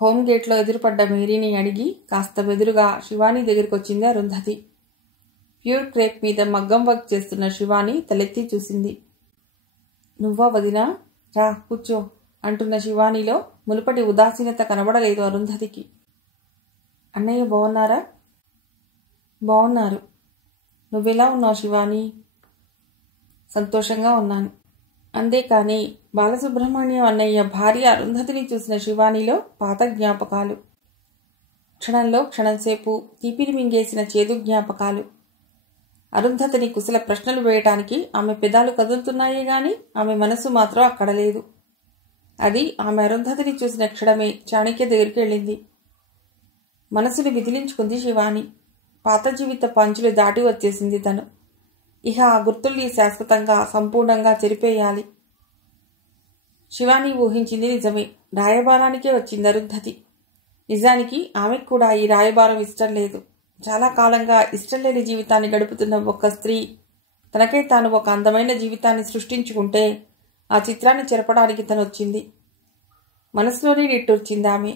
Home గేట్లో ఎదురుపడ్డ మేరీని అడిగి కాస్త బెదురుగా Shivani దగ్గరికొచ్చింది Arundhati. Pure crepe మీద మగ్గం వర్క్ చేస్తున్న శివాని తలెత్తి చూసింది. నువ్వా వదినా, రా కూర్చో అంటున్న శివానిలో మునుపటి ఉదాసీనత కనబడలేదు అరుంధతికి. అన్నయ్య బాగున్నారా? బాగున్నారు. నువ్వెలా ఉన్నావు శివాని? సంతోషంగా ఉన్నాను. అంతేకాని బాలసుబ్రహ్మణ్యం అన్నయ్య భార్య అరుంధతిని చూసిన శివానిలో పాత జ్ఞాపకాలు, క్షణంలో క్షణంసేపు తీపిరి మింగేసిన చేదు జ్ఞాపకాలు. అరుంధతిని కుశల ప్రశ్నలు వేయటానికి ఆమె పెదాలు కదులుతున్నాయే గాని ఆమె మనసు మాత్రం అక్కడ లేదు. అది ఆమె అరుంధతిని చూసిన క్షణమే చాణక్య దగ్గరికి వెళ్ళింది. మనసుని విదిలించుకుంది శివాని. పాత జీవిత పంచులు దాటి వచ్చేసింది తను. ఇహ ఆ గుర్తుల్ని శాశ్వతంగా సంపూర్ణంగా చెరిపేయాలి. శివాని ఊహించింది నిజమే. రాయబారానికే వచ్చింది అరుంధతి. నిజానికి ఆమెకు కూడా ఈ రాయబారం ఇష్టం లేదు. చాలా కాలంగా ఇష్టం లేని జీవితాన్ని గడుపుతున్న ఒక స్త్రీ తనకై తాను ఒక అందమైన జీవితాన్ని సృష్టించుకుంటే ఆ చిత్రాన్ని చెరపడానికి తను వచ్చింది. మనసులోనే నిట్టూర్చింది ఆమె.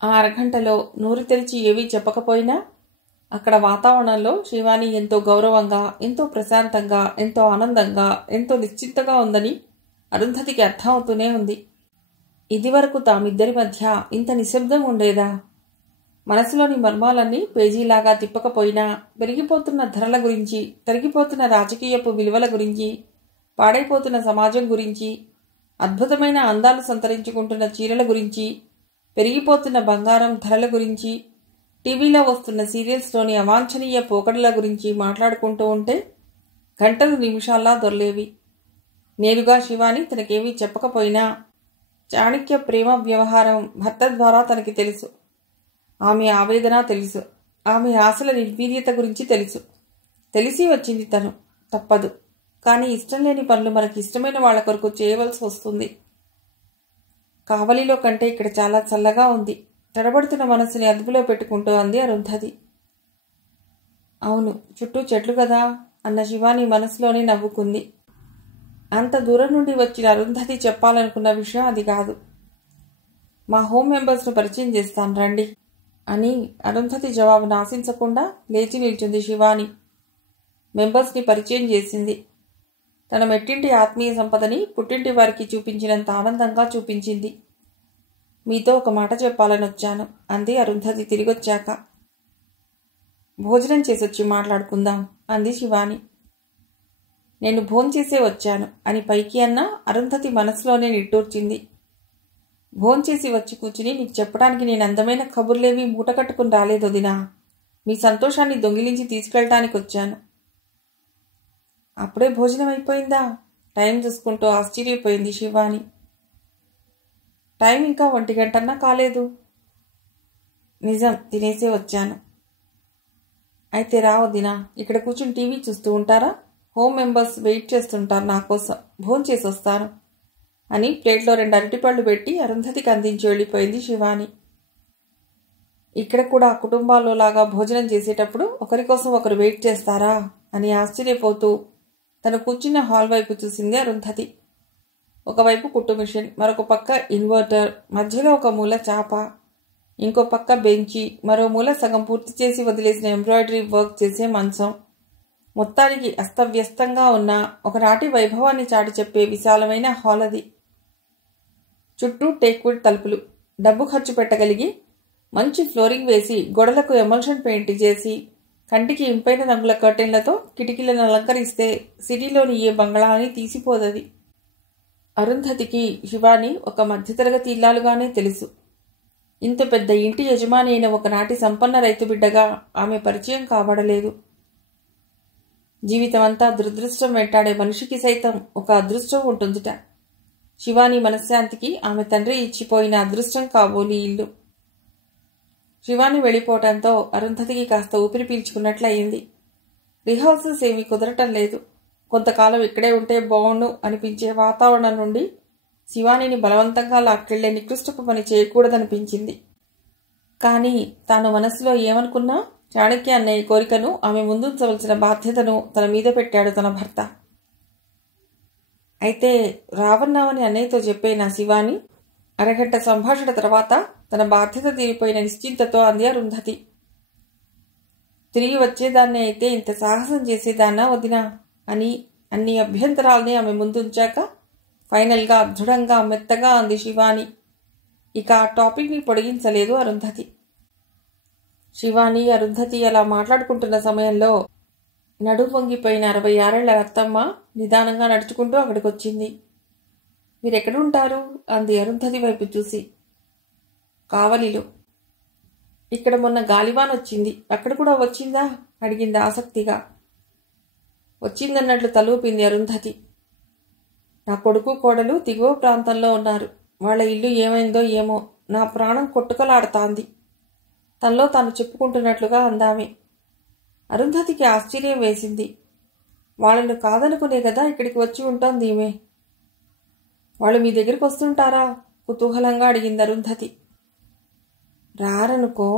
ఆ అరగంటలో నోరు తెరిచి ఏవీ చెప్పకపోయినా అక్కడ వాతావరణంలో శివాని ఎంతో గౌరవంగా, ఎంతో ప్రశాంతంగా, ఎంతో ఆనందంగా, ఎంతో నిశ్చింతగా ఉందని అరుంధతికి అర్థం అవుతూనే ఉంది. ఇదివరకు తామిద్దరి మధ్య ఇంత నిశ్శబ్దం ఉండేదా? మనసులోని మర్మాలన్నీ పేజీలాగా తిప్పకపోయినా పెరిగిపోతున్న ధరల గురించి, తరిగిపోతున్న రాజకీయపు విలువల గురించి, పాడైపోతున్న సమాజం గురించి, అద్భుతమైన అందాలు సంతరించుకుంటున్న చీరల గురించి, పెరిగిపోతున్న బంగారం ధరల గురించి, టీవీలో వస్తున్న సీరియల్స్లోని అవాంఛనీయ పోకడల గురించి మాట్లాడుకుంటూ ఉంటే గంటలు నిమిషాల్లా దొర్లేవి. నేరుగా శివాని తనకేమీ చెప్పకపోయినా చాణక్య ప్రేమ వ్యవహారం భర్త ద్వారా తనకి తెలుసు. ఆమె ఆవేదన తెలుసు. ఆమె ఆశల నిర్వీర్యత గురించి తెలుసు. తెలిసి వచ్చింది తను. తప్పదు. కానీ ఇష్టం లేని పనులు మనకి ఇష్టమైన వాళ్ల కొరకు చేయవలసి వస్తుంది. కావలిలో కంటే ఇక్కడ చాలా చల్లగా ఉంది. తడబడుతున్న మనసుని అదుపులో పెట్టుకుంటూ అంది అరుంధతి. అవును, చుట్టూ చెట్లు కదా అన్న శివాని మనసులోనే నవ్వుకుంది. అంత దూరం నుండి వచ్చిన అరుంధతి చెప్పాలనుకున్న విషయం అది కాదు. మా హోమ్ మెంబర్స్ను పరిచయం చేస్తాను రండి అని అరుంధతి జవాబును ఆశించకుండా లేచి నిల్చుంది శివాని. మెంబర్స్ని పరిచయం చేసింది. తన మెట్టింటి ఆత్మీయ సంపదని పుట్టింటి వారికి చూపించినంత ఆనందంగా చూపించింది. మీతో ఒక మాట చెప్పాలని వచ్చాను అంది అరుంధతి తిరిగొచ్చాక. భోజనం చేసొచ్చి మాట్లాడుకుందాం అంది శివాని. నేను భోంచేసే వచ్చాను అని పైకి అన్నా అరుంధతి మనసులోనే నిట్టూర్చింది. భోంచేసి వచ్చి కూర్చుని నీకు చెప్పడానికి నేను అందమైన కబుర్లేమీ మూటకట్టుకుని రాలేదు వదినా. మీ సంతోషాన్ని దొంగిలించి తీసుకెళ్ళటానికి వచ్చాను. అప్పుడే భోజనం అయిపోయిందా? టైం చూసుకుంటూ ఆశ్చర్యపోయింది శివాని. టైం ఇంకా 1 గంటన్నా కాలేదు. నిజం, తినేసే వచ్చాను. అయితే రా వదినా, ఇక్కడ కూర్చుని టీవీ చూస్తూ ఉంటారా? హోమ్ మెంబర్స్ వెయిట్ చేస్తుంటారు నా కోసం. భోంచేసి వస్తాను అని ప్లేట్లో 2 అరటిపళ్ళు పెట్టి అరుంధతికి అందించి వెళ్ళిపోయింది శివాని. ఇక్కడ కూడా కుటుంబాల్లో లాగా భోజనం చేసేటప్పుడు ఒకరి కోసం ఒకరు వెయిట్ చేస్తారా అని ఆశ్చర్యపోతూ తను కూర్చున్న హాల్ వైపు చూసింది అరుంధతి. ఒకవైపు కుట్టు మిషన్, మరొక పక్క ఇన్వర్టర్, మధ్యలో ఒక మూల చాప, ఇంకో పక్క బెంచి, మరో మూల సగం పూర్తి చేసి వదిలేసిన ఎంబ్రాయిడరీ వర్క్ చేసే మంచం. మొత్తానికి అస్తవ్యస్తంగా ఉన్న ఒకనాటి వైభవాన్ని చాటి చెప్పే విశాలమైన హాల్ అది. చుట్టూ టేక్వుడ్ తలుపులు. డబ్బు ఖర్చు పెట్టగలిగి మంచి ఫ్లోరింగ్ వేసి గోడలకు ఎమల్షన్ పెయింట్ చేసి కంటికి ఇంపైన రంగుల కర్టెన్లతో కిటికీలను అలంకరిస్తే సిటీలోని ఏ బంగళాని తీసిపోదది. అరుంధతికి శివాని ఒక మధ్యతరగతి ఇల్లాలుగానే తెలుసు. ఇంత పెద్ద ఇంటి యజమాని అయిన ఒకనాటి సంపన్న రైతు బిడ్డగా ఆమె పరిచయం కాబడలేదు. జీవితమంతా దురదృష్టం వెంటాడే మనిషికి సైతం ఒక అదృష్టం ఉంటుందిట. శివాని మనశ్శాంతికి ఆమె తండ్రి ఇచ్చిపోయిన అదృష్టం కాబోలి ఇల్లు. శివాని వెళ్ళిపోవటంతో అరుంధతికి కాస్త ఊపిరి పీల్చుకున్నట్లయింది. రిహార్సల్స్ ఏమీ కుదరటం లేదు. కొంతకాలం ఇక్కడే ఉంటే బావుండు అనిపించే వాతావరణం నుండి శివానిని బలవంతంగా లాక్కెళ్లే నికృష్టపు పని చేయకూడదనిపించింది. కానీ తాను మనసులో ఏమనుకున్నా చాణక్య అన్నయ్య కోరికను ఆమె ముందుంచవలసిన బాధ్యతను తన మీద పెట్టాడు తన భర్త. అయితే రావన్నామని అన్నయ్యతో చెప్పే నా శివాని అరగంట సంభాషణ తర్వాత తన బాధ్యత తీరిపోయిన నిశ్చింతతో అంది అరుంధతి. తిరిగి వచ్చేదాన్ని అయితే ఇంత సాహసం చేసేదాన్నా వదినా అని అన్ని అభ్యంతరాల్ని ఆమె ముందుంచాక ఫైనల్గా దృఢంగా మెత్తగా అంది శివాని. ఇక ఆ టాపిక్ని పొడిగించలేదు అరుంధతి. శివాని అరుంధతి అలా మాట్లాడుకుంటున్న సమయంలో నడుము వంగిపోయిన 66 ఏళ్ల అత్తమ్మ నిదానంగా నడుచుకుంటూ అక్కడికొచ్చింది. మీరెక్కడుంటారు అంది అరుంధతి వైపు చూసి. కావలిలో. ఇక్కడ మొన్న గాలివాన్ వచ్చింది, అక్కడ కూడా వచ్చిందా అడిగింది ఆసక్తిగా. వచ్చిందన్నట్లు తలూపింది అరుంధతి. నా కొడుకు కోడలు దిగువ ప్రాంతంలో ఉన్నారు. వాళ్ళ ఇల్లు ఏమైందో ఏమో, నా ప్రాణం కొట్టుకలాడుతాంది తనలో తాను చెప్పుకుంటున్నట్లుగా అందామే. అరుంధతికి ఆశ్చర్యం వేసింది. వాళ్ళను కాదనుకునే కదా ఇక్కడికి వచ్చి ఉంటోంది ఈమె. వాళ్ళు మీ దగ్గరికి వస్తుంటారా కుతూహలంగా అడిగింది అరుంధతి. రారనుకో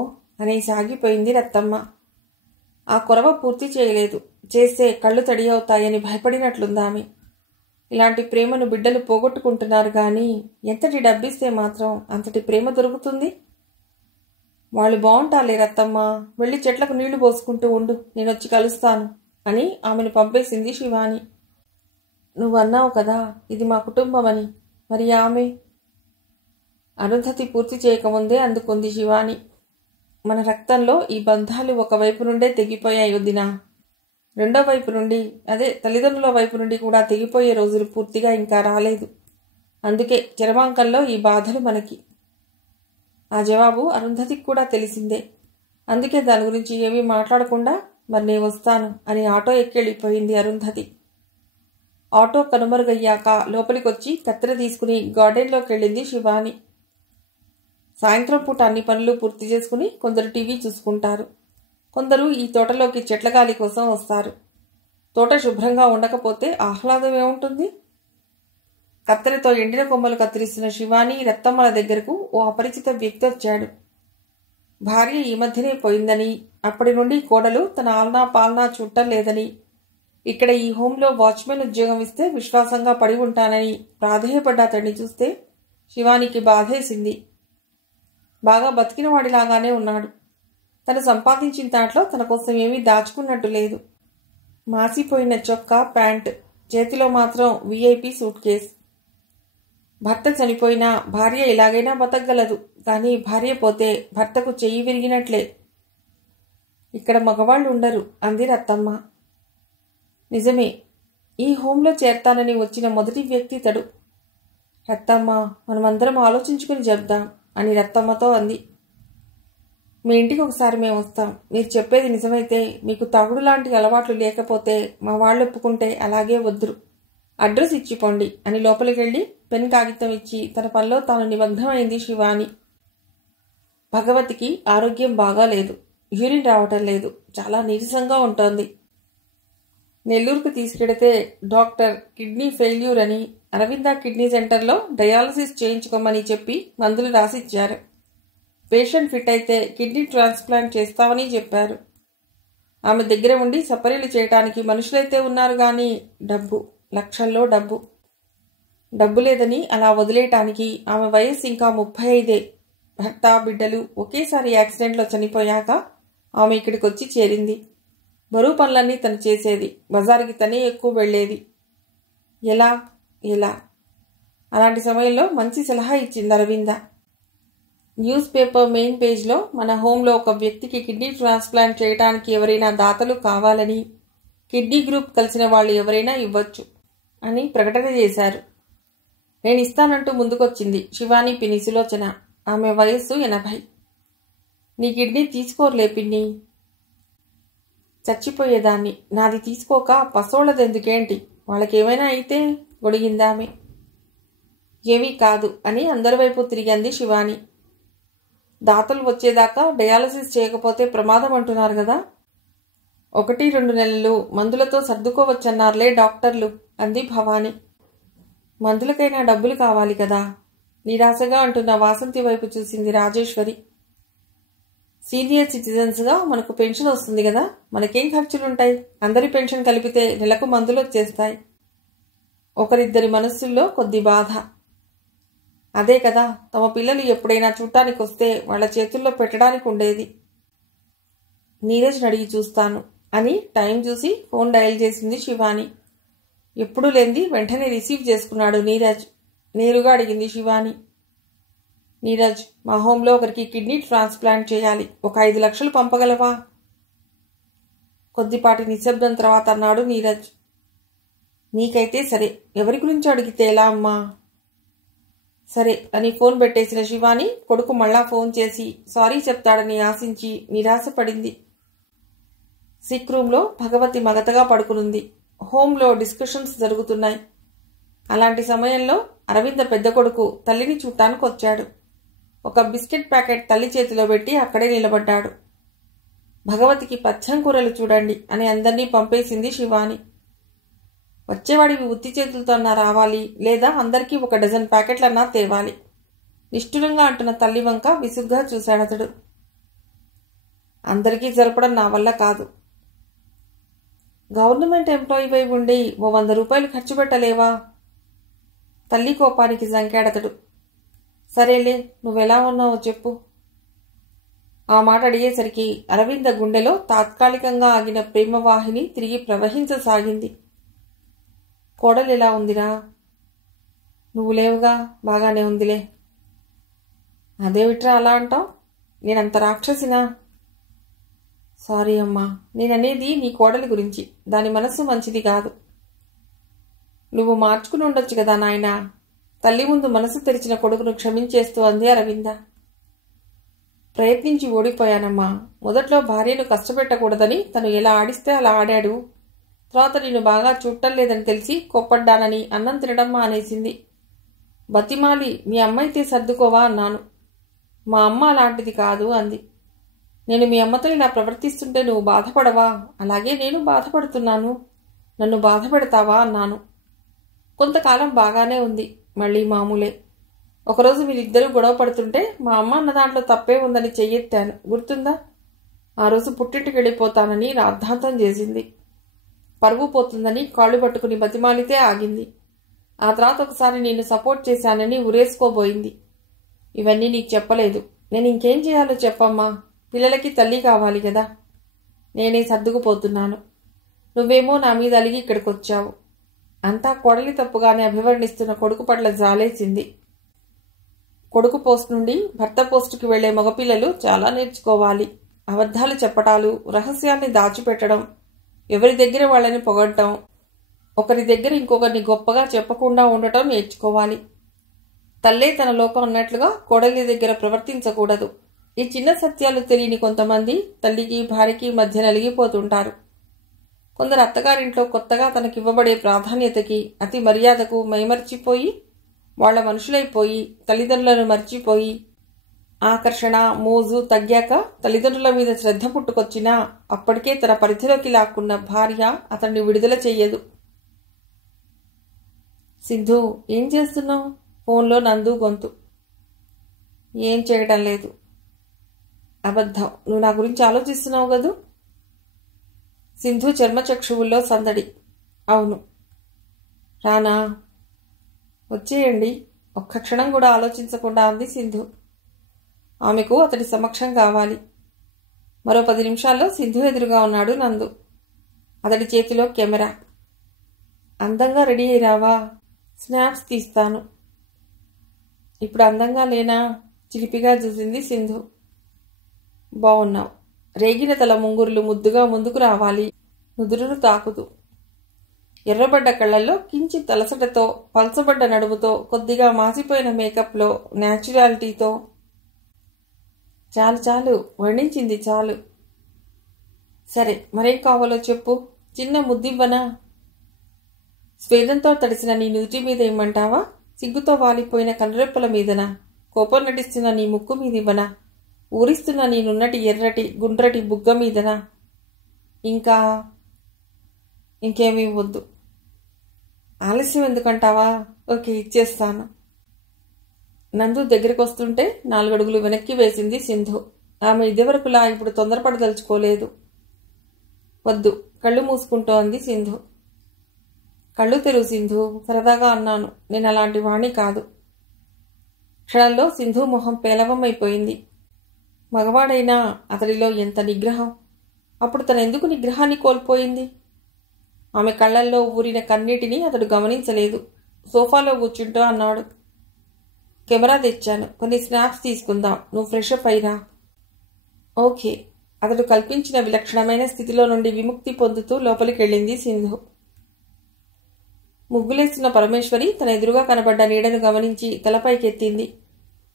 అని సాగిపోయింది రత్తమ్మ. ఆ కొరవ పూర్తి చేయలేదు. చేస్తే కళ్ళు తడి అవుతాయని భయపడినట్లుందామె. ఇలాంటి ప్రేమను బిడ్డలు పోగొట్టుకుంటున్నారు గాని ఎంతటి డబ్బిస్తే మాత్రం అంతటి ప్రేమ దొరుకుతుంది? వాళ్ళు బాగుంటాలే రత్తమ్మ, వెళ్ళి చెట్లకు నీళ్లు పోసుకుంటూ ఉండు, నేనొచ్చి కలుస్తాను అని ఆమెను పంపేసింది శివాని. నువ్వన్నావు కదా ఇది మా కుటుంబమని, మరి ఆమె? అరుంధతి పూర్తి చేయకముందే అందుకుంది శివాని. మన రక్తంలో ఈ బంధాలు ఒకవైపు నుండే తెగిపోయాయి వదినా. రెండో వైపు నుండి, అదే తల్లిదండ్రుల వైపు నుండి కూడా తెగిపోయే రోజులు పూర్తిగా ఇంకా రాలేదు. అందుకే చరమాంకంలో ఈ బాధలు మనకి. ఆ జవాబు అరుంధతికి కూడా తెలిసిందే. అందుకే దాని గురించి ఏమీ మాట్లాడకుండా మరి నేను వస్తాను అని ఆటో ఎక్కెళ్ళిపోయింది అరుంధతి. ఆటో కనుమరుగయ్యాక లోపలికొచ్చి కత్తెర తీసుకుని గార్డెన్లోకి వెళ్ళింది శివాని. సాయంత్రం పూట అన్ని పనులు పూర్తి చేసుకుని కొందరు టీవీ చూసుకుంటారు, కొందరు ఈ తోటలోకి చెట్లగాలి కోసం వస్తారు. తోట శుభ్రంగా ఉండకపోతే ఆహ్లాదం ఏముంటుంది? కత్తెరతో ఎండిన కొమ్మలు కత్తిరిస్తున్న శివాని రత్తమ్మల దగ్గరకు ఓ అపరిచిత వ్యక్తి వచ్చాడు. భార్య ఈ మధ్యనే పోయిందని, అప్పటి నుండి కోడలు తన ఆల్నా పాలనా చుట్టం లేదని, ఇక్కడ ఈ హోంలో వాచ్మెన్ ఉద్యోగం ఇస్తే విశ్వాసంగా పడి ఉంటానని ప్రాధేయపడ్డ అతడిని చూస్తే శివానికి బాధేసింది. బాగా బతికిన వాడిలాగానే ఉన్నాడు. తను సంపాదించిన దాంట్లో తన కోసం ఏమీ దాచుకున్నట్టు లేదు. మాసిపోయిన చొక్కా, ప్యాంట్, చేతిలో మాత్రం VIP సూట్ కేస్. భర్త చనిపోయినా భార్య ఎలాగైనా బతకగలదు, కానీ భార్య పోతే భర్తకు చెయ్యి విరిగినట్లే. ఇక్కడ మగవాళ్ళు ఉండరు అంది రత్తమ్మ. నిజమే, ఈ హోంలో చేరతానని వచ్చిన మొదటి వ్యక్తి తడు. రత్తమ్మ, మనమందరం ఆలోచించుకుని చెప్దాం అని రత్తమ్మతో అంది. మీ ఇంటికి ఒకసారి మేము వస్తాం. మీరు చెప్పేది నిజమైతే, మీకు తాగుడు లాంటి అలవాట్లు లేకపోతే మా వాళ్ళు ఒప్పుకుంటే అలాగే వద్దురు. అడ్రస్ ఇచ్చిపోండి అని లోపలికెళ్ళి పెన్ కాగితం ఇచ్చి తన పనిలో తాను నిమగ్నమైంది శివాని. భగవతికి ఆరోగ్యం బాగాలేదు. యూరిన్ రావటం లేదు. చాలా నీరసంగా ఉంటోంది. నెల్లూరుకు తీసుకెడితే డాక్టర్ కిడ్నీ ఫెయిల్యూర్ అని, అరవింద కిడ్నీ సెంటర్లో డయాలసిస్ చేయించుకోమని చెప్పి మందులు రాసిచ్చారు. పేషెంట్ ఫిట్ అయితే కిడ్నీ ట్రాన్స్ప్లాంట్ చేస్తామని చెప్పారు. ఆమె దగ్గర ఉండి సపరీలు చేయటానికి మనుషులైతే ఉన్నారు కానీ డబ్బు, లక్షల్లో డబ్బు. డబ్బు లేదని అలా వదిలేయటానికి ఆమె వయస్సు ఇంకా 35. భర్త, బిడ్డలు ఒకేసారి యాక్సిడెంట్లో చనిపోయాక ఆమె ఇక్కడికి వచ్చి చేరింది. బరువు పనులన్నీ తను చేసేది. బజారుకి తనే ఎక్కువ వెళ్లేది. ఎలా ఎలా అలాంటి సమయంలో మంచి సలహా ఇచ్చింది అరవింద. న్యూస్ పేపర్ మెయిన్ పేజ్లో మన హోంలో ఒక వ్యక్తికి కిడ్నీ ట్రాన్స్ప్లాంట్ చేయడానికి ఎవరైనా దాతలు కావాలని, కిడ్నీ గ్రూప్ కలిసిన వాళ్ళు ఎవరైనా ఇవ్వచ్చు అని ప్రకటన చేశారు. నేను ఇస్తానంటూ ముందుకొచ్చింది శివాని పిన్ని సులోచన. ఆమె వయస్సు 80. నీ కిడ్నీ తీసుకోర్లే పిన్ని. చచ్చిపోయేదాన్ని. నాది తీసుకోక పసోళ్ళదెందుకేంటి, వాళ్ళకేమైనా అయితే గొడిగిందామె. ఏమీ కాదు అని అందరి వైపు తిరిగింది శివాని. దాతలు వచ్చేదాకా డయాలసిస్ చేయకపోతే ప్రమాదం అంటున్నారు కదా. 1-2 నెలలు మందులతో సర్దుకోవచ్చన్నారులే డాక్టర్లు అంది భవాని. మందులకైనా డబ్బులు కావాలి కదా. నిరాశగా అంటున్న వాసంతి వైపు చూసింది రాజేశ్వరి. సీనియర్ సిటిజన్స్గా మనకు పెన్షన్ వస్తుంది కదా, మనకేం ఖర్చులుంటాయి? అందరి పెన్షన్ కలిపితే నెలకు మందులు వచ్చేస్తాయి. ఒకరిద్దరి మనస్సుల్లో కొద్ది బాధ. అదే కదా తమ పిల్లలు ఎప్పుడైనా చూడటానికి వస్తే వాళ్ళ చేతుల్లో పెట్టడానికి ఉండేది. నీరజ్ని అడిగి చూస్తాను అని టైం చూసి ఫోన్ డయల్ చేసింది శివాని. ఎప్పుడూ లేనిది వెంటనే రిసీవ్ చేసుకున్నాడు నీరజ్. నేరుగా అడిగింది శివాని. నీరజ్, మా హోంలో ఒకరికి కిడ్నీ ట్రాన్స్ప్లాంట్ చేయాలి, ఒక 5 లక్షలు పంపగలవా? కొద్దిపాటి నిశ్శబ్దం తర్వాత అన్నాడు నీరజ్. నీకైతే సరే, ఎవరి గురించి అడిగితే ఎలా అమ్మా? సరే అని ఫోన్ పెట్టేసిన శివాని కొడుకు మళ్ళా ఫోన్ చేసి సారీ చెప్తాడని ఆశించి నిరాశపడింది. సిక్ రూమ్లో భగవతి మగతగా పడుకునుంది. హోంలో డిస్కషన్స్ జరుగుతున్నాయి. అలాంటి సమయంలో అరవింద పెద్ద కొడుకు తల్లిని చూడటానికి వచ్చాడు. ఒక బిస్కెట్ ప్యాకెట్ తల్లి చేతిలో పెట్టి అక్కడే నిలబడ్డాడు. భగవతికి పచ్చం కూరలు చూడండి అని అందరినీ పంపేసింది శివాని. వచ్చేవాడివి ఉత్తి చేతులతో అన్నా రావాలి, లేదా అందరికీ 1 డజన్ ప్యాకెట్లన్నా తేవాలి. నిష్ఠురంగా అంటున్న తల్లి వంక విసుగ్గా చూశాడతడు. అందరికీ జరపడం నా వల్ల కాదు. గవర్నమెంట్ ఎంప్లాయీవై ఉండి 100 రూపాయలు ఖర్చు పెట్టలేవా? తల్లి కోపానికి జంకాడతడు. సరేలే, నువ్వెలా ఉన్నావో చెప్పు. ఆ మాట అడిగేసరికి అరవింద గుండెలో తాత్కాలికంగా ఆగిన ప్రేమవాహిని తిరిగి ప్రవహించసాగింది. కోడలు ఎలా ఉందిరా? నువ్వు లేవుగా, బాగానే ఉందిలే. అదేమిట్రా అలా అంటావు? నేనంత రాక్షసినా? సారీ అమ్మా, నేననేది నీ కోడలి గురించి. దాని మనస్సు మంచిది కాదు. నువ్వు మార్చుకుని ఉండొచ్చు కదా నాయనా. తల్లి ముందు మనసు తెరిచిన కొడుకును క్షమించేస్తూ అంది అరవింద. ప్రయత్నించి ఓడిపోయానమ్మా. మొదట్లో భార్యను కష్టపెట్టకూడదని తను ఎలా ఆడిస్తే అలా ఆడాడు. తర్వాత నేను బాగా చూడటం లేదని తెలిసి కోప్పడ్డానని అన్నం తినడం మానేసింది. బతిమాలి మీ అమ్మైతే సర్దుకోవా అన్నాను. మా అమ్మ అలాంటిది కాదు అంది. నేను మీ అమ్మతో ఇలా ప్రవర్తిస్తుంటే నువ్వు బాధపడవా? అలాగే నేను బాధపడుతున్నాను. నన్ను బాధ పెడతావా అన్నాను. కొంతకాలం బాగానే ఉంది, మళ్ళీ మామూలే. ఒకరోజు మీరిద్దరూ గొడవ పడుతుంటే మా అమ్మ అన్న దాంట్లో తప్పే ఉందని చెయ్యెత్తాను, గుర్తుందా? ఆ రోజు పుట్టింటికి వెళ్ళిపోతానని రాద్ధాంతం చేసింది. పరువు పోతుందని కాళ్ళు పట్టుకుని బతిమాలితే ఆగింది. ఆ తర్వాత ఒకసారి నేను సపోర్ట్ చేశానని ఉరేసుకోబోయింది. ఇవన్నీ నీకు చెప్పలేదు. నేను ఇంకేం చేయాలో చెప్పమ్మా. పిల్లలకి తల్లి కావాలి కదా. నేనే సర్దుకుపోతున్నాను. నువ్వేమో నా మీద అలిగి ఇక్కడికి వచ్చావు. అంతా కోడలి తప్పుగానే అభివర్ణిస్తున్న కొడుకు పట్ల జాలేసింది. కొడుకు పోస్ట్ నుండి భర్త పోస్టుకి వెళ్లే మగపిల్లలు చాలా నేర్చుకోవాలి. అబద్ధాలు చెప్పటాలు, రహస్యాన్ని దాచిపెట్టడం, ఎవరి దగ్గర వాళ్ళని పొగడటం, ఒకరి దగ్గర ఇంకొకరిని గొప్పగా చెప్పకుండా ఉండటం నేర్చుకోవాలి. తల్లే తన లోకం అన్నట్లుగా కోడలి దగ్గర ప్రవర్తించకూడదు. ఈ చిన్న సత్యాలు తెలియని కొంతమంది తల్లికి భార్యకి మధ్య నలిగిపోతుంటారు. కొందరు అత్తగారింట్లో కొత్తగా తనకివ్వబడే ప్రాధాన్యతకి, అతి మర్యాదకు మైమర్చిపోయి వాళ్ల మనుషులైపోయి తల్లిదండ్రులను మర్చిపోయి ఆకర్షణ మోజు తగ్గాక తల్లిదండ్రుల మీద శ్రద్ధ పుట్టుకొచ్చినా అప్పటికే తన పరిధిలోకి లాక్కున్న భార్య అతన్ని విడుదల చెయ్యదు. సింధు, ఏం చేస్తున్నావు? ఫోన్లో నందు గొంతు. ఏం చేయడం లేదు. అబద్ధం, నువ్వు నా గురించి ఆలోచిస్తున్నావు కదూ? సింధు చర్మచక్షువుల్లో సందడి. అవును. రానా? వచ్చేయండి. ఒక్క క్షణం కూడా ఆలోచించకుండా అంది సింధు. ఆమెకు అతడి సమక్షం కావాలి. మరో 10 నిమిషాల్లో సింధు ఎదురుగా ఉన్నాడు నందు. అతడి చేతిలో కెమెరా. అందంగా రెడీ అయ్యావా? స్నాప్స్ తీస్తాను. ఇప్పుడు అందంగా లేనా? చిలిపిగా చూసింది సింధు. బావున్నావు. రేగిన తల ముంగురులు ముద్దుగా ముందుకు రావాలి. నుదురును తాకుతూ. ఎర్రబడ్డ కళ్లల్లో కించిత్ తలసటతో, పల్చబడ్డ నడుముతో, కొద్దిగా మాసిపోయిన మేకప్లో, న్యాచురాలిటీతో. చాలు చాలు, వర్ణించింది చాలు. సరే, మరేం కావాలో చెప్పు. చిన్న ముద్దివ్వనా? స్వేదంతో తడిసిన నీ నుదుటి మీద ఇమ్మంటావా? సిగ్గుతో వాలిపోయిన కనురెప్పల మీదనా? కోపం నటిస్తున్న నీ ముక్కు మీదివ్వనా? ఊరిస్తున్న నీ నున్నటి ఎర్రటి గుండ్రటి బుగ్గ మీదనా? ఇంకేమీ వద్దు. ఆలస్యం ఎందుకంటావా? ఓకే, ఇచ్చేస్తాను. నందు దగ్గరికి వస్తుంటే 4 అడుగులు వెనక్కి వేసింది సింధు. ఆమె ఇదివరకులా ఇప్పుడు తొందరపడదలుచుకోలేదు. వద్దు, కళ్ళు మూసుకుంటూ అంది సింధు. కళ్ళు తెరువు సింధు, సరదాగా అన్నాను. నేను అలాంటి వాణ్ణి కాదు. క్షణంలో సింధు మొహం పేలవమైపోయింది. మగవాడైనా అతడిలో ఎంత నిగ్రహం! అప్పుడు తనెందుకు నిగ్రహాన్ని కోల్పోయింది? ఆమె కళ్లల్లో ఊరిన కన్నీటిని అతడు గమనించలేదు. సోఫాలో కూర్చుంటూ అన్నాడు, కెమెరా తెచ్చాను, కొన్ని స్నాప్స్ తీసుకుందాం, నువ్వు ఫ్రెష్ అప్ అయిరా. ఓకే. అతడు కల్పించిన విలక్షణమైన స్థితిలో నుండి విముక్తి పొందుతూ లోపలికెళ్ళింది సింధు. ముగ్గులేస్తున్న పరమేశ్వరి తన ఎదురుగా కనబడ్డ నీడను గమనించి తలపైకెత్తింది.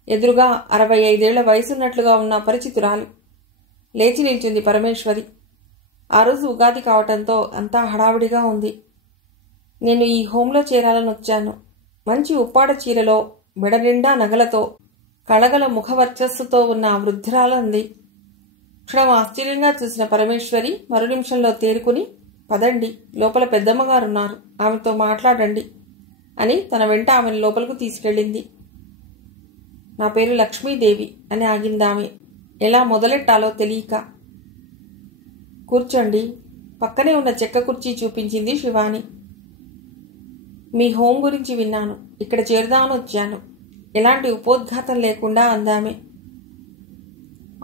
ఎదురుగా 65 వయసున్నట్లుగా ఉన్న అపరిచితురాలు. లేచి నిల్చుంది పరమేశ్వరి. ఆ రోజు ఉగాది కావటంతో అంతా హడావిడిగా ఉంది. నేను ఈ హోంలో చేరాలని వచ్చాను. మంచి ఉప్పాడ చీరలో, మెడ నిండా నగలతో, కళగల ముఖవర్చస్సుతో ఉన్న ఆ వృద్ధురాలంది. క్షణం ఆశ్చర్యంగా చూసిన పరమేశ్వరి మరు నిమిషంలో తేరుకుని, పదండి, లోపల పెద్దమ్మగారున్నారు, ఆమెతో మాట్లాడండి అని తన వెంట ఆమెను లోపలకు తీసుకెళ్ళింది. నా పేరు లక్ష్మీదేవి అని ఆగిందామె, ఎలా మొదలెట్టాలో తెలియక. కూర్చోండి. పక్కనే ఉన్న చెక్క కుర్చీ చూపించింది శివాని. మీ హోం గురించి విన్నాను, ఇక్కడ చేరుదామని వచ్చాను, ఎలాంటి ఉపోద్ఘాతం లేకుండా అందామె.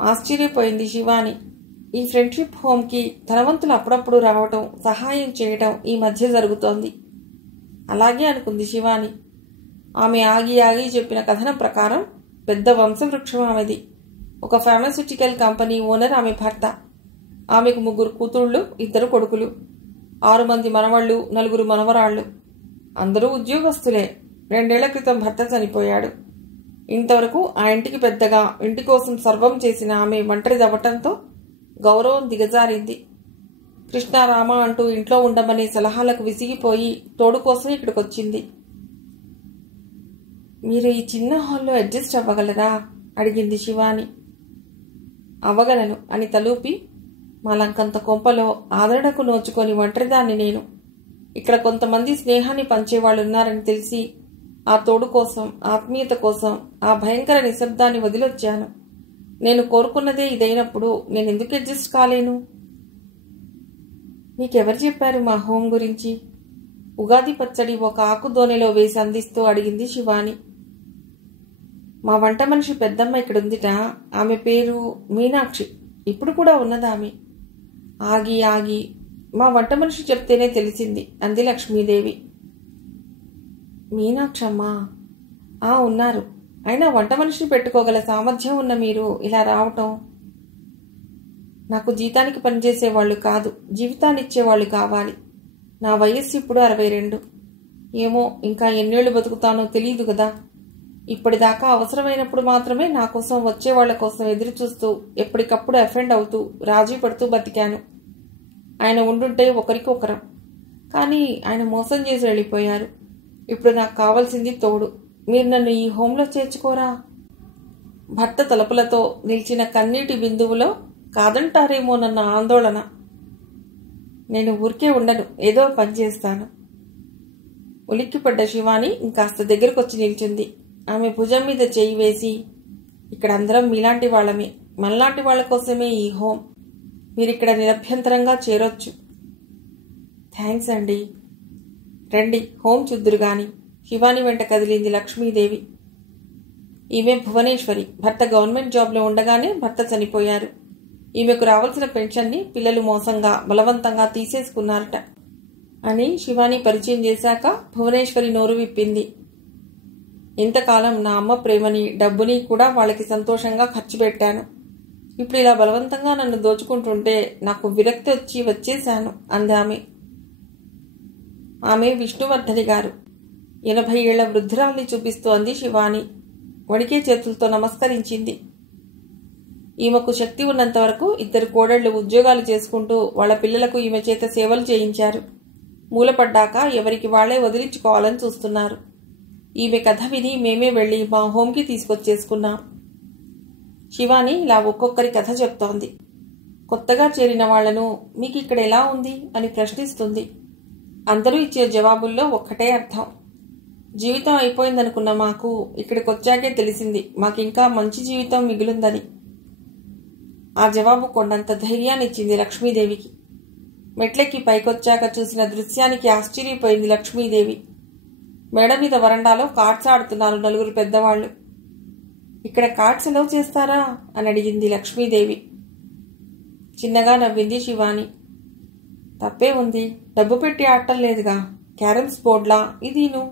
ఆశ్చర్యపోయింది శివాని. ఈ ఫ్రెండ్షిప్ హోంకి ధనవంతులు అప్పుడప్పుడు రావటం, సహాయం చేయటం ఈ మధ్య జరుగుతోంది. అలాగే అనుకుంది శివాని. ఆమె ఆగి ఆగి చెప్పిన కథనం ప్రకారం పెద్ద వంశవృక్షం ఆమెది. ఒక ఫార్మాస్యూటికల్ కంపెనీ ఓనర్ ఆమె భర్త. ఆమెకు 3 కూతుళ్లు, 2 కొడుకులు, 6 మంది మనవళ్లు, 4 మనవరాళ్లు. అందరూ ఉద్యోగస్తులే. 2 ఏళ్ల క్రితం భర్త చనిపోయాడు. ఇంతవరకు ఆ ఇంటికి పెద్దగా, ఇంటి కోసం సర్వం చేసిన ఆమె ఒంటరిదవ్వటంతో గౌరవం దిగజారింది. కృష్ణారామ అంటూ ఇంట్లో ఉండమనే సలహాలకు విసిగిపోయి తోడు కోసం ఇక్కడికొచ్చింది. మీరు ఈ చిన్న హాల్లో అడ్జస్ట్ అవ్వగలరా అడిగింది శివాని. అవ్వగలను అని తలూపి, మాలంకంత కొంపలో ఆదరణకు నోచుకొని ఒంటరిదాన్ని నేను. ఇక్కడ కొంతమంది స్నేహాన్ని పంచేవాళ్ళున్నారని తెలిసి ఆ తోడు కోసం, ఆత్మీయత కోసం ఆ భయంకర నిశ్శబ్దాన్ని వదిలొచ్చాను. నేను కోరుకున్నదే ఇదైనప్పుడు నేనెందుకు అడ్జస్ట్ కాలేను? నీకెవరు చెప్పారు మా హోం గురించి? ఉగాది పచ్చడి ఒక ఆకు దోనెలో వేసి అందిస్తూ అడిగింది శివాని. మా వంట మనిషి పెద్దమ్మ ఇక్కడుందిట, ఆమె పేరు మీనాక్షి, ఇప్పుడు కూడా ఉన్నదామె. ఆగి ఆగి, మా వంట మనిషి చెప్తేనే తెలిసింది అంది లక్ష్మీదేవి. మీనాక్షమ్మా? ఉన్నారు. అయినా వంట మనిషిని పెట్టుకోగల సామర్థ్యం ఉన్న మీరు ఇలా రావటం? నాకు జీతానికి పనిచేసేవాళ్లు కాదు, జీవితాన్నిచ్చేవాళ్లు కావాలి. నా వయస్సు ఇప్పుడు 62. ఏమో ఇంకా ఎన్నేళ్లు బతుకుతానో తెలియదు కదా. ఇప్పటిదాకా అవసరమైనప్పుడు మాత్రమే నా కోసం వచ్చేవాళ్ల కోసం ఎదురుచూస్తూ, ఎప్పటికప్పుడు అఫెండ్ అవుతూ, రాజీ పడుతూ బతికాను. ఆయన ఉండుంటే ఒకరికొకరం. కానీ ఆయన మోసం చేసి వెళ్ళిపోయారు. ఇప్పుడు నాకు కావాల్సింది తోడు. మీరు నన్ను ఈ హోంలో చేర్చుకోరా? భర్త తలుపులతో నిలిచిన కన్నీటి బిందువులో కాదంటారేమోనన్న ఆందోళన. నేను ఊరికే ఉండను, ఏదో పని చేస్తాను. ఉలిక్కిపడ్డ శివాని ఇంకాస్త దగ్గరకొచ్చి నిల్చుంది. ఆమె భుజం మీద చేయి వేసి, ఇక్కడ అందరం మీలాంటి వాళ్ళమే, మనలాంటి వాళ్ళ కోసమే ఈ హోం. మీరిక్కడ నిరభ్యంతరంగా చేరొచ్చు. థ్యాంక్స్ అండి. రండి, హోం చూద్దురు గాని. శివాని వెంట కదిలింది లక్ష్మీదేవి. ఈమె భువనేశ్వరి. భర్త గవర్నమెంట్ జాబ్లో ఉండగానే భర్త చనిపోయారు. ఈమెకు రావాల్సిన పెన్షన్ని పిల్లలు మోసంగా, బలవంతంగా తీసేసుకున్నారట అని శివాని పరిచయం చేశాక భువనేశ్వరి నోరు విప్పింది. ఇంతకాలం నా అమ్మ ప్రేమని, డబ్బుని కూడా వాళ్ళకి సంతోషంగా ఖర్చు పెట్టాను. ఇప్పుడు ఇలా బలవంతంగా నన్ను దోచుకుంటుంటే నాకు విరక్తి వచ్చేశాను అందామె. ఆమె విష్ణువర్ధని గారు. 80 ఏళ్ల వృద్ధురాల్ని చూపిస్తూ అంది శివాని. వణికే చేతులతో నమస్కరించింది. ఈమెకు శక్తి ఉన్నంత వరకు 2 కోడళ్లు ఉద్యోగాలు చేసుకుంటూ వాళ్ళ పిల్లలకు ఈమె చేత సేవలు చేయించారు. మూలపడ్డాక ఎవరికి వాళ్లే వదిలించుకోవాలని చూస్తున్నారు. ఈమె కథ విని మేమే వెళ్లి మా హోంకి తీసుకొచ్చేసుకున్నాం. శివాని ఇలా ఒక్కొక్కరి కథ చెప్తోంది. కొత్తగా చేరిన వాళ్లను మీకు ఇక్కడ ఎలా ఉంది అని ప్రశ్నిస్తుంది. అందరూ ఇచ్చే జవాబుల్లో ఒక్కటే అర్థం. జీవితం అయిపోయిందనుకున్న మాకు ఇక్కడికొచ్చాకే తెలిసింది మాకింకా మంచి జీవితం మిగులుందని. ఆ జవాబు కొండంత ధైర్యాన్నిచ్చింది లక్ష్మీదేవికి. మెట్లెక్కి పైకొచ్చాక చూసిన దృశ్యానికి ఆశ్చర్యపోయింది లక్ష్మీదేవి. మేడ మీద వరండాలో కార్డ్స్ ఆడుతున్నారు 4 పెద్దవాళ్లు. ఇక్కడ కార్డ్స్ అలౌ చేస్తారా అని అడిగింది లక్ష్మీదేవి. చిన్నగా నవ్వింది శివాని. తప్పే ఉంది, డబ్బు పెట్టి ఆడటం లేదుగా, క్యారమ్స్ బోర్డ్లా ఇదీను.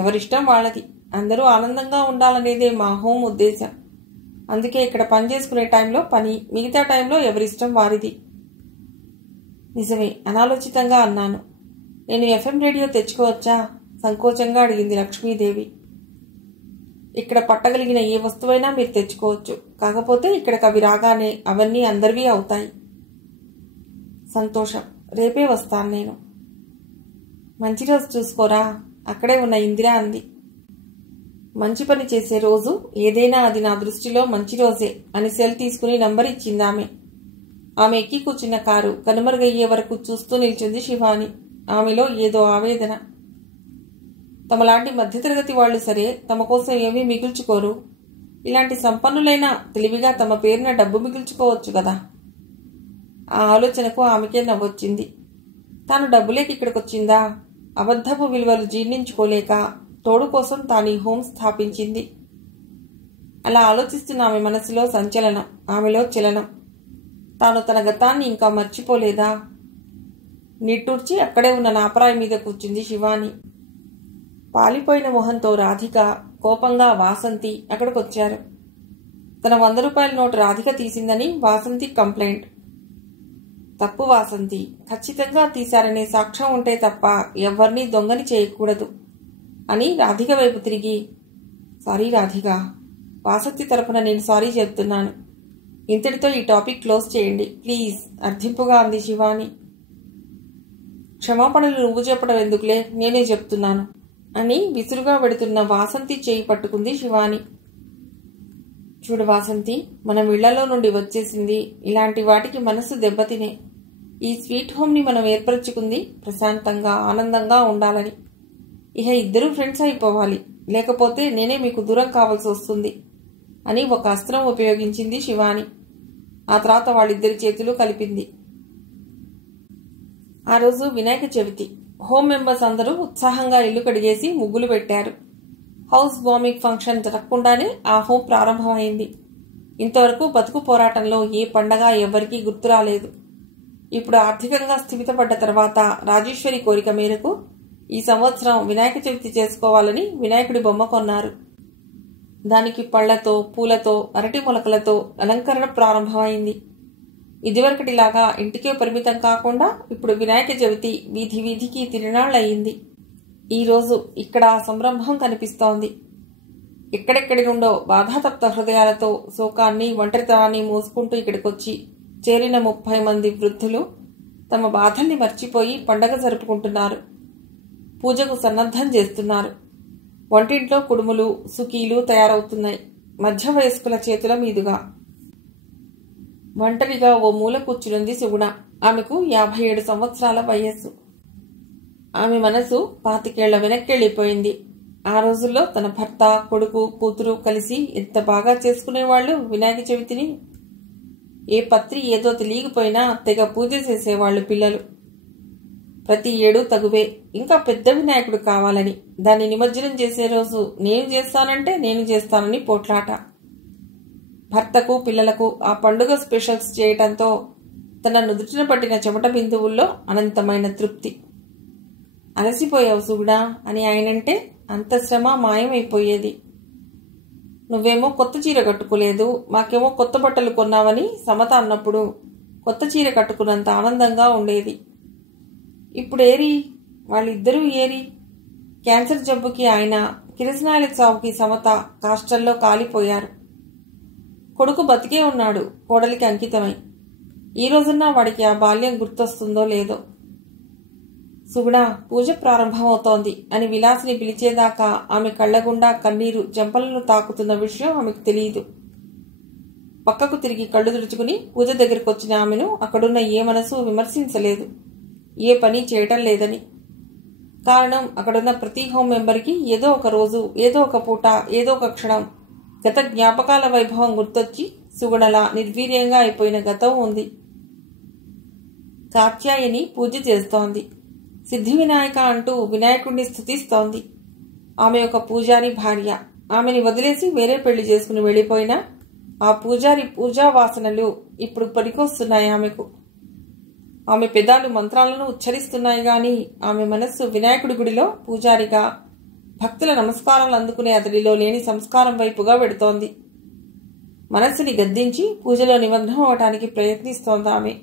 ఎవరిష్టం వాళ్ళది, అందరూ ఆనందంగా ఉండాలనేదే మా హోమ్ ఉద్దేశం. అందుకే ఇక్కడ పని చేసుకునే టైంలో పని, మిగతా టైంలో ఎవరిష్టం వారిది. నిజమే, అనాలోచితంగా అన్నాను. నేను ఎఫ్ఎం రేడియో తెచ్చుకోవచ్చా? సంకోచంగా అడిగింది లక్ష్మీదేవి. ఇక్కడ పట్టగలిగిన ఏ వస్తువైనా మీరు తెచ్చుకోవచ్చు, కాకపోతే ఇక్కడికి అవి రాగానే అవన్నీ అందరివి అవుతాయి. సంతోషం, రేపే వస్తాను నేను. మంచి రోజు చూసుకోరా, అక్కడే ఉన్న ఇందిరా అంది. మంచి పని చేసే రోజు ఏదైనా అది నా దృష్టిలో మంచి రోజే అని సెల్ తీసుకుని నంబర్ ఇచ్చింది ఆమె. ఆమె ఎక్కి కూర్చున్న కారు కనుమరుగయ్యే వరకు చూస్తూ నిల్చుంది శివాని. ఆమెలో ఏదో ఆవేదన. తమలాంటి మధ్యతరగతి వాళ్లు సరే తమ కోసం ఏమీ మిగుల్చుకోరు. ఇలాంటి సంపన్నులైనా తెలివిగా తమ పేరున డబ్బు మిగుల్చుకోవచ్చు కదా. ఆ ఆలోచనకు ఆమెకే నవ్వొచ్చింది. తాను డబ్బులేకి ఇక్కడికొచ్చిందా? అబద్ధపు విలువలు జీర్ణించుకోలేక తోడు కోసం తాను ఈ హోం స్థాపించింది. అలా ఆలోచిస్తున్న ఆమె మనసులో సంచలనం, ఆమెలో చలనం. తాను తన గతాన్ని ఇంకా మర్చిపోలేదా? నిట్టూర్చి అక్కడే ఉన్న నాపరాయి మీద కూర్చుంది శివాని. పాలిపోయిన మొహంతో రాధిక, కోపంగా వాసంతి అక్కడికొచ్చారు. తన 100 రూపాయల నోటు రాధిక తీసిందని వాసంతి కంప్లైంట్. తప్పు వాసంతి, ఖచ్చితంగా తీశారనే సాక్ష్యం ఉంటే తప్ప ఎవ్వరినీ దొంగని చేయకూడదు అని రాధిక వైపు తిరిగి, సారీ రాధిక, వాసంతి తరపున నేను సారీ చెప్తున్నాను. ఇంతటితో ఈ టాపిక్ క్లోజ్ చేయండి ప్లీజ్ అర్థింపుగా అంది శివాని. క్షమాపణలు నువ్వు చెప్పడం ఎందుకులే, నేనే చెప్తున్నాను అని విసురుగా వెడుతున్న వాసంతి చేయి పట్టుకుంది శివాని. చూడు వాసంతి, మనం ఇళ్లలో నుండి వచ్చేసింది ఇలాంటి వాటికి మనసు దెబ్బతినే. ఈ స్వీట్ హోమ్ని మనం ఏర్పరచుకుంది ప్రశాంతంగా ఆనందంగా ఉండాలని. ఇహ ఇద్దరూ ఫ్రెండ్స్ అయిపోవాలి, లేకపోతే నేనే మీకు దూరం కావాల్సి వస్తుంది అని ఒక అస్త్రం ఉపయోగించింది శివాని. ఆ తర్వాత వాళ్ళిద్దరి చేతులు కలిపింది. ఆ రోజు వినాయక చవితి. హోమ్ మెంబర్స్ అందరూ ఉత్సాహంగా ఇల్లు కడిగేసి ముగ్గులు పెట్టారు. హౌస్ వార్మింగ్ ఫంక్షన్ జరగకుండానే ఆ హోం ప్రారంభమైంది. ఇంతవరకు బతుకు పోరాటంలో ఏ పండగ ఎవరికీ గుర్తు రాలేదు. ఇప్పుడు ఆర్థికంగా స్థిమితపడ్డ తర్వాత రాజేశ్వరి కోరిక మేరకు ఈ సంవత్సరం వినాయక చవితి చేసుకోవాలని వినాయకుడి బొమ్మ కొన్నారు. దానికి పళ్లతో, పూలతో, అరటి మొలకలతో అలంకరణ ప్రారంభమైంది. ఇదివరకటిలాగా ఇంటికే పరిమితం కాకుండా ఇప్పుడు వినాయక చవితి వీధి వీధికి తిరునాళ్లయ్యింది. ఈరోజు ఇక్కడ సంరంభం కనిపిస్తోంది. ఎక్కడెక్కడి నుండో బాధాతప్త హృదయాలతో శోకాన్ని, ఒంటరితనాన్ని మోసుకుంటూ ఇక్కడికొచ్చి చేరిన 30 మంది వృద్ధులు తమ బాధల్ని మర్చిపోయి పండగ జరుపుకుంటున్నారు. పూజకు సన్నద్ధం చేస్తున్నారు. వంటింట్లో కుడుములు, సుకీలు తయారవుతున్నాయి మధ్య వయస్కుల చేతుల మీదుగా. ఒంటరిగా ఓ మూల కూర్చునుంది సుగుణ. ఆమెకు 57 సంవత్సరాల వయస్సు. ఆమె మనసు 25 వెనక్కెళ్లిపోయింది. ఆ రోజుల్లో తన భర్త, కొడుకు, కూతురు కలిసి ఎంత బాగా చేసుకునేవాళ్లు వినాయక చవితిని. ఏ పత్రి ఏదో తెలియకపోయినా తెగ పూజ చేసేవాళ్లు పిల్లలు. ప్రతి ఏడు తగువే, ఇంకా పెద్ద వినాయకుడు కావాలని. దాన్ని నిమజ్జనం చేసే రోజు నేను చేస్తానంటే నేను చేస్తానని పోట్లాట. భర్తకు, పిల్లలకు ఆ పండుగ స్పెషల్స్ చేయటంతో తన నుదుటిన పట్టిన చెమట బిందువుల్లో అనంతమైన తృప్తి. అలసిపోయావు సుగుడా అని ఆయనంటే అంత శ్రమ మాయమైపోయేది. నువ్వేమో కొత్త చీర కట్టుకోలేదు, మాకేమో కొత్త బట్టలు కొన్నావని సమత అన్నప్పుడు కొత్త చీర కట్టుకున్నంత ఆనందంగా ఉండేది. ఇప్పుడేరి వాళ్ళిద్దరూ ఏరి? క్యాన్సర్ జబ్బుకి ఆయన, కిరసనాయల చావుకి సమత కాష్టల్లో కాలిపోయారు. కొడుకు బతికే ఉన్నాడు కోడలికి అంకితమై. ఈ రోజున్నా వాడికి ఆ బాల్యం గుర్తొస్తుందో లేదో. సుగుణ, పూజ ప్రారంభమవుతోంది అని విలాసిని పిలిచేదాకా ఆమె కళ్లగుండా కన్నీరు చెంపలను తాకుతున్న విషయం ఆమెకు తెలియదు. పక్కకు తిరిగి కళ్ళు తుడుచుకుని పూజ దగ్గరకొచ్చిన ఆమెను అక్కడున్న ఏ మనసు విమర్శించలేదు, ఏ పని చేయటం లేదని. కారణం, అక్కడున్న ప్రతి హోం మెంబర్కి ఏదో ఒక రోజు, ఏదో ఒక పూట, ఏదో ఒక క్షణం గత జ్ఞాపకాల వైభవం గుర్తొచ్చి సుగుణలా నిర్వీర్యంగా అయిపోయిన గతం ఉంది. కాత్యాయని పూజ చేస్తోంది. సిద్ధి వినాయక అంటూ వినాయకుడిని స్తుతిస్తోంది. ఆమె ఒక పూజారి భార్య. ఆమెని వదిలేసి వేరే పెళ్లి చేసుకుని వెళ్ళిపోయినా ఆ పూజారి పూజా వాసనలు ఇప్పుడు పనికొస్తున్నాయి ఆమెకు. ఆమె పెదాలు మంత్రాలను ఉచ్చరిస్తున్నాయి గాని ఆమె మనస్సు వినాయకుడి గుడిలో పూజారిగా భక్తుల నమస్కారాలు అందుకునే అతడిలో లేని సంస్కారం వైపుగా వెడుతోంది. మనస్సుని గద్దించి పూజలో నిమగ్నం అవటానికి ప్రయత్నిస్తోంది ఆమె.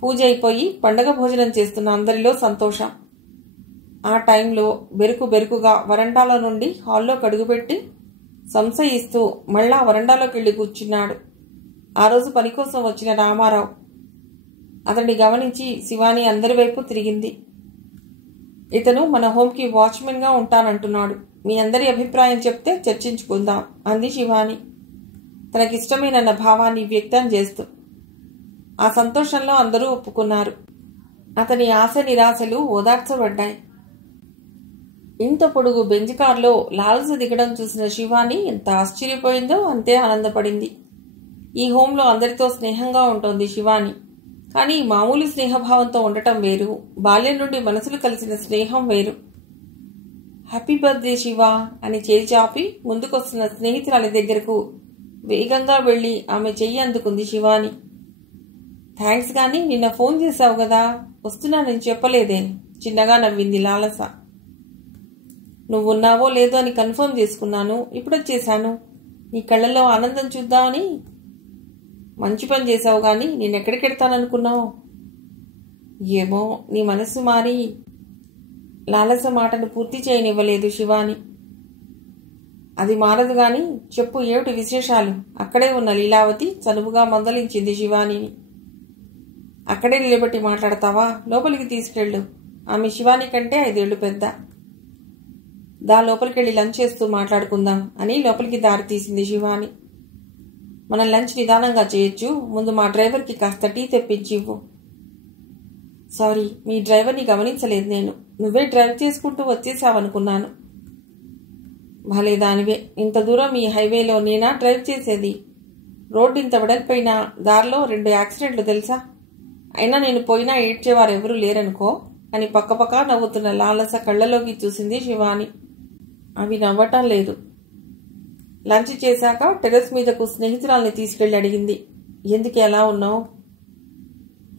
పూజ అయిపోయి పండగ భోజనం చేస్తున్న అందరిలో సంతోషం. ఆ టైంలో బెరుకుగా వరండాలో నుండి హాల్లో కడుగుపెట్టి సంశయిస్తూ మళ్ళా వరండాలోకి వెళ్లి కూర్చున్నాడు ఆ రోజు పనికోసం వచ్చిన రామారావు. అతన్ని గమనించి శివాని అందరి వైపు తిరిగింది. ఇతను మన హోంకి వాచ్మెన్ గా ఉంటానంటున్నాడు. మీ అందరి అభిప్రాయం చెప్తే చర్చించుకుందాం అంది శివాని తనకిష్టమైన భావాన్ని వ్యక్తం చేస్తూ. ఆ సంతోషంలో అందరూ ఒప్పుకున్నారు. అతని ఆశ నిరాశలు ఓదార్చబడ్డాయి. ఇంత పొడుగు బెంజ్ కారులో లాల్స దిగడం చూసిన శివాని ఎంత ఆశ్చర్యపోయిందో అంతే ఆనందపడింది. ఈ హోంలో అందరితో స్నేహంగా ఉంటోంది శివాని. కానీ మామూలు స్నేహభావంతో ఉండటం వేరు, బాల్యం నుండి మనసులు కలిసిన స్నేహం వేరు. హ్యాపీ బర్త్డే శివా అని చేయి చాపి ముందుకొస్తున్న స్నేహితురాలి దగ్గరకు వేగంగా వెళ్లి ఆమె చెయ్యి అందుకుంది శివాని. థ్యాంక్స్ గాని నిన్న ఫోన్ చేశావు కదా, వస్తున్నానని చెప్పలేదే చిన్నగా నవ్వింది లాలస. నువ్వున్నావో లేదో అని కన్ఫర్మ్ చేసుకున్నాను, ఇప్పుడొచ్చేశాను. నీ కళ్ళల్లో ఆనందం చూద్దామని. మంచి పని చేశావు గాని నేనెక్కడికెడతాననుకున్నావు? ఏమో నీ మనస్సు మారి. లాలస మాటను పూర్తి చేయనివ్వలేదు శివాని. అది మారదు గాని చెప్పు, ఏమిటి విశేషాలు? అక్కడే ఉన్న లీలావతి చనువుగా మందలించింది శివానిని. అక్కడే నిలబెట్టి మాట్లాడతావా? లోపలికి తీసుకెళ్ళు. ఆమె శివాని కంటే 5 ఏళ్లు పెద్ద. లోపలికెళ్ళి లంచ్ చేస్తూ మాట్లాడుకుందాం అని లోపలికి దారి తీసింది శివాని. మనం లంచ్ నిదానంగా చేయొచ్చు, ముందు మా డ్రైవర్కి కాస్త టీ తెప్పించి ఇవ్వు. సారీ, మీ డ్రైవర్ని గమనించలేదు నేను. నువ్వే డ్రైవ్ చేసుకుంటూ వచ్చేసావనుకున్నాను. భలే దానివే, ఇంత దూరం ఈ హైవేలో నేనా డ్రైవ్ చేసేది? రోడ్డు ఇంత వెడల్పైన దారిలో 2 యాక్సిడెంట్లు తెలుసా? అయినా నేను పోయినా ఏడ్చేవారెవరూ లేరనుకో అని పక్కపక్క నవ్వుతున్న లాలస కళ్ళలోకి చూసింది శివాని. అవి నవ్వటం లేదు. లంచ్ చేశాక టెర్రస్ మీదకు స్నేహితురాల్ని తీసుకెళ్లి అడిగింది. ఎందుకు ఎలా ఉన్నావు?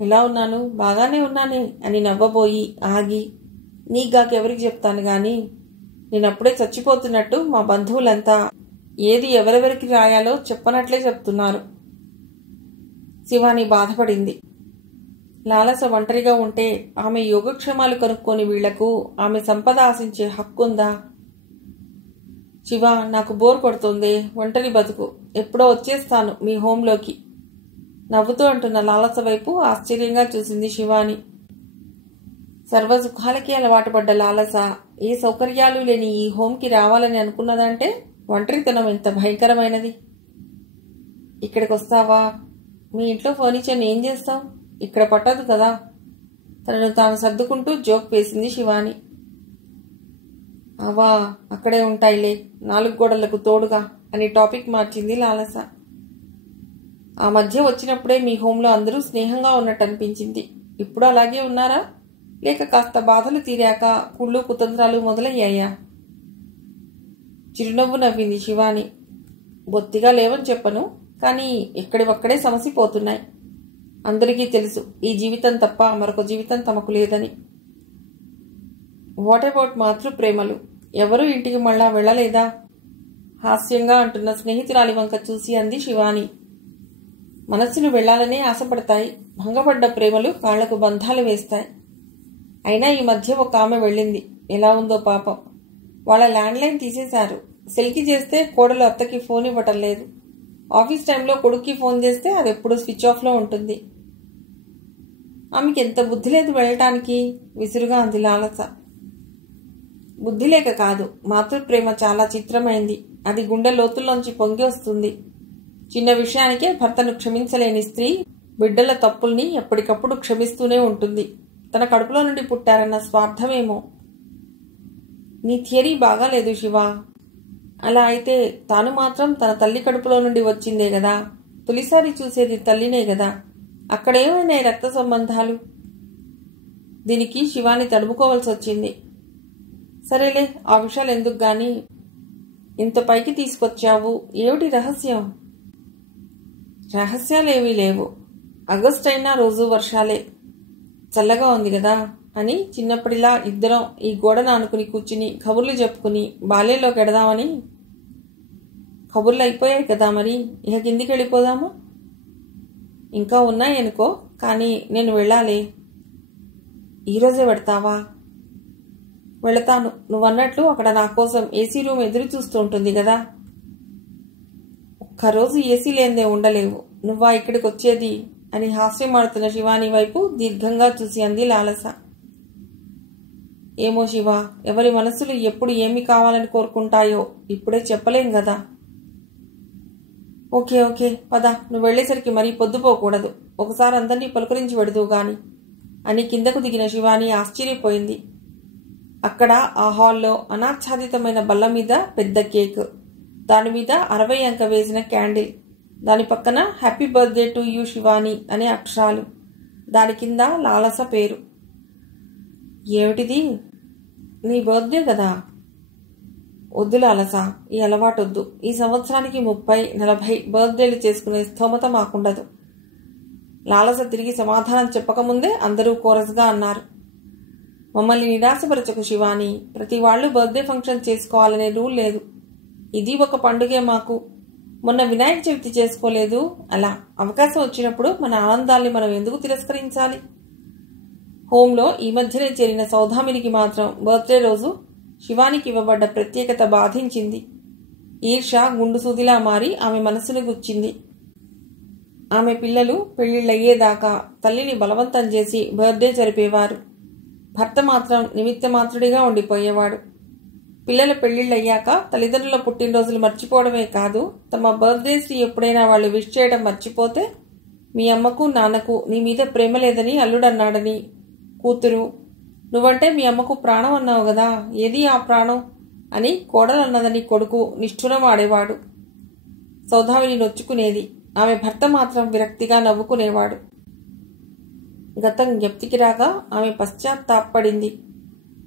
ఎలా ఉన్నాను? బాగానే ఉన్నానే అని నవ్వబోయి ఆగి, నీగాకెవరికి చెప్తాను గాని నేనప్పుడే చచ్చిపోతున్నట్టు మా బంధువులంతా ఏది ఎవరెవరికి రాయాలో చెప్పనట్లే చెప్తున్నారు. శివాని బాధపడింది. లాలస ఒంటరిగా ఉంటే ఆమె యోగక్షేమాలు కనుక్కొని వీళ్లకు ఆమె సంపద ఆశించే హక్కుందా? శివ, నాకు బోర్ కొడుతుంది, ఒంటరి బతుకు, ఎప్పుడో వచ్చేస్తాను మీ హోంలోకి నవ్వుతూ అంటున్న లాలస వైపు ఆశ్చర్యంగా చూసింది శివాని. సర్వసుఖాలకి అలవాటు పడ్డ లాలస ఏ సౌకర్యాలు లేని ఈ హోంకి రావాలని అనుకున్నదంటే ఒంటరితనం ఎంత భయంకరమైనది. ఇక్కడికి వస్తావా? మీ ఇంట్లో ఫర్నిచర్ని ఏం చేస్తావు? ఇక్కడ పట్టదు కదా. తనను తాను సర్దుకుంటూ జోక్ వేసింది శివాని. అవా అక్కడే ఉంటాయిలే, 4 గోడలకు తోడుగా అని టాపిక్ మార్చింది లాలస. ఆ మధ్య వచ్చినప్పుడే మీ హోంలో అందరూ స్నేహంగా ఉన్నట్టు అనిపించింది. ఇప్పుడు అలాగే ఉన్నారా? లేక కాస్త బాధలు తీరాక కుళ్ళు కుతంత్రాలు మొదలయ్యాయా? చిరునవ్వు నవ్వింది శివాని. బొత్తిగా లేవని చెప్పను, కానీ ఎక్కడివక్కడే సమసిపోతున్నాయి. అందరికీ తెలుసు ఈ జీవితం తప్ప మరొక జీవితం తమకు లేదని. వాట్ అబౌట్ మాతృ ప్రేమలు? ఎవరూ ఇంటికి మళ్ళా వెళ్లలేదా? హాస్యంగా అంటున్న స్నేహితురాలి వంక చూసి అంది శివాని. మనస్సును వెళ్లాలనే ఆశపడతాయి. భంగపడ్డ ప్రేమలు కాళ్లకు బంధాలు వేస్తాయి. అయినా ఈ మధ్య ఒక ఆమె వెళ్ళింది. ఎలా ఉందో పాపం. వాళ్ళ ల్యాండ్లైన్ తీసేశారు. సెల్కి చేస్తే కోడలు అత్తకి ఫోన్ ఇవ్వటం లేదు. ఆఫీస్ టైంలో కొడుక్కి ఫోన్ చేస్తే అది ఎప్పుడు స్విచ్ ఆఫ్లో ఉంటుంది. ఆమెకి ఎంత బుద్ధి లేదు వెళ్ళటానికి, విసురుగా అంది లాలస. బుద్ధి లేక కాదు, మాతృప్రేమ చాలా చిత్రమైంది. అది గుండె లోతుల్లోంచి పొంగి వస్తుంది. చిన్న విషయానికే భర్తను క్షమించలేని స్త్రీ బిడ్డల తప్పుల్ని ఎప్పటికప్పుడు క్షమిస్తూనే ఉంటుంది. తన కడుపులో నుండి పుట్టారన్న స్వార్థమేమో. నీ థియరీ బాగాలేదు శివ. అలా అయితే తాను మాత్రం తన తల్లి కడుపులో నుండి వచ్చిందే గదా. తొలిసారి చూసేది తల్లినే గదా. అక్కడేమైనాయి రక్త సంబంధాలు? దీనికి శివాని తడుముకోవాల్సి వచ్చింది. సరేలే, ఆ విషయాలు ఎందుకు గాని ఇంత పైకి తీసుకొచ్చావు, ఏమిటి రహస్యం? రహస్యాలేవీ లేవు. ఆగస్ట్ అయినా రోజు వర్షాలే. చల్లగా ఉంది కదా అని చిన్నప్పటిలా ఇద్దరం ఈ గోడను ఆనుకుని కూర్చుని కబుర్లు చెప్పుకుని బాల్యంలోకి ఎడదామని. కబుర్లు అయిపోయాయి కదా, మరి ఇక కిందికి వెళ్ళిపోదాము. ఇంకా ఉన్నాయనుకో, కానీ నేను వెళ్ళాలి. ఈరోజే పెడతావా? వెళతాను. నువ్వన్నట్లు అక్కడ నా కోసం ఏసీ రూమ్ ఎదురు చూస్తూ ఉంటుంది కదా. ఒక్కరోజు ఏసీ లేనిదే ఉండలేవు. నువ్వా ఇక్కడికి వచ్చేది అని హాస్యమాడుతున్న శివాని వైపు దీర్ఘంగా చూసి అంది లాలస. ఏమో శివ, ఎవరి మనసులు ఎప్పుడు ఏమి కావాలని కోరుకుంటాయో ఇప్పుడే చెప్పలేం కదా. ఓకే ఓకే పద, నువ్వు వెళ్లేసరికి మరీ పొద్దుపోకూడదు. ఒకసారి అందరినీ పలుకరించి వెడుతూ గాని అని కిందకు దిగిన శివాని ఆశ్చర్యపోయింది. అక్కడ ఆ హాల్లో అనాచ్ఛాదితమైన బల్ల మీద పెద్ద కేక్, దానిమీద 60 అంక వేసిన క్యాండిల్, దాని పక్కన happy birthday to you Shivani అనే అక్షరాలు, దాని కింద లాలస పేరు. ఏమిటిది? నీ బర్త్డే కదా. వద్దు లాలస, ఈ అలవాటొద్దు. ఈ సంవత్సరానికి 30-40 బర్త్డేలు చేసుకునే స్థోమత మాకుండదు. లాలస తిరిగి సమాధానం చెప్పకముందే అందరూ కోరస్గా అన్నారు. మమ్మల్ని నిరాశపరచకు శివాని. ప్రతి వాళ్ళు బర్త్డే ఫంక్షన్ చేసుకోవాలనే రూల్ లేదు. ఇది ఒక పండుగే మాకు. మొన్న వినాయక చవితి చేసుకోలేదు. అలా అవకాశం వచ్చినప్పుడు మన ఆనందాల్ని మనం ఎందుకు తిరస్కరించాలి? హోంలో ఈ మధ్యనే చేరిన సౌదామినికి మాత్రం బర్త్డే రోజు శివానికి ఇవ్వబడ్డ ప్రత్యేకత బాధించింది. ఈర్ష గుండు సూదిలా మారి ఆమె మనసును గుచ్చింది. ఆమె పిల్లలు పెళ్లిళ్ళయ్యేదాకా తల్లిని బలవంతం చేసి బర్త్డే జరిపేవారు. భర్త మాత్రం నిమిత్త మాత్రుడిగా ఉండిపోయేవాడు. పిల్లల పెళ్లిళ్ళయ్యాక తల్లిదండ్రుల పుట్టినరోజులు మర్చిపోవడమే కాదు, తమ బర్త్డేస్ని ఎప్పుడైనా వాళ్ళు విష్ చేయడం మర్చిపోతే మీ అమ్మకు నాన్నకు నీ మీద ప్రేమ లేదని అల్లుడన్నాడని, కూతురు నువ్వంటే మీ అమ్మకు ప్రాణం అన్నావు కదా, ఏది ఆ ప్రాణం అని కోడలన్నదని కొడుకు నిష్ఠురం ఆడేవాడు. సౌదామిని నొచ్చుకునేది. ఆమె భర్త మాత్రం విరక్తిగా నవ్వుకునేవాడు. గతం జ్ఞప్తికి రాగా ఆమె పశ్చాత్తాపడింది.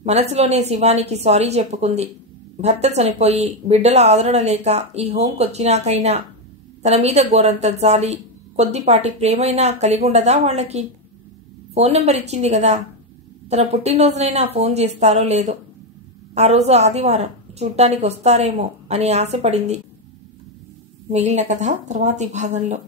మనసులోనే శివానికి సారీ చెప్పుకుంది. భర్త చనిపోయి బిడ్డల ఆదరణ లేక ఈ హోంకొచ్చినాకైనా తన మీద గోరంత జాలి, కొద్దిపాటి ప్రేమైనా కలిగుండదా వాళ్ళకి? ఫోన్ నెంబర్ ఇచ్చింది కదా, తన పుట్టినరోజునైనా ఫోన్ చేస్తారో లేదో. ఆ రోజు ఆదివారం, చూడ్డానికి వస్తారేమో అని ఆశపడింది. మిగిలిన కథ తర్వాతి భాగంలో.